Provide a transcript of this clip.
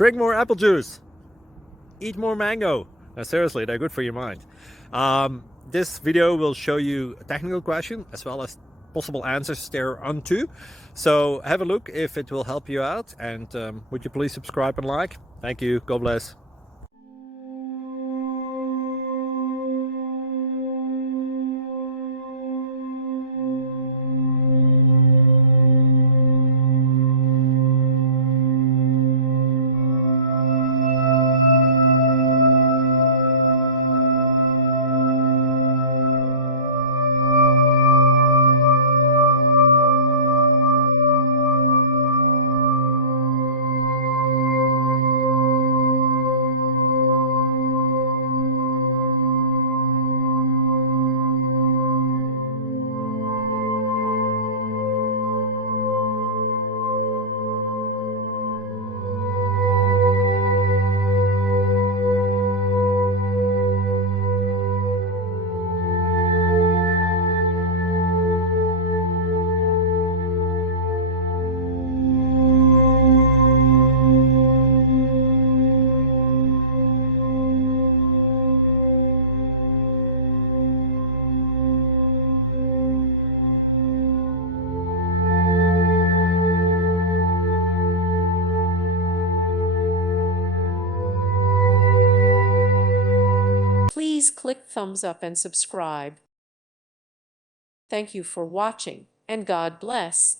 Drink more apple juice. Eat more mango. No, seriously, they're good for your mind. This video will show you a technical question as well as possible answers thereunto. So have a look if it will help you out, and would you please subscribe and like? Thank you. God bless. Please click thumbs up and subscribe. Thank you for watching, and God bless.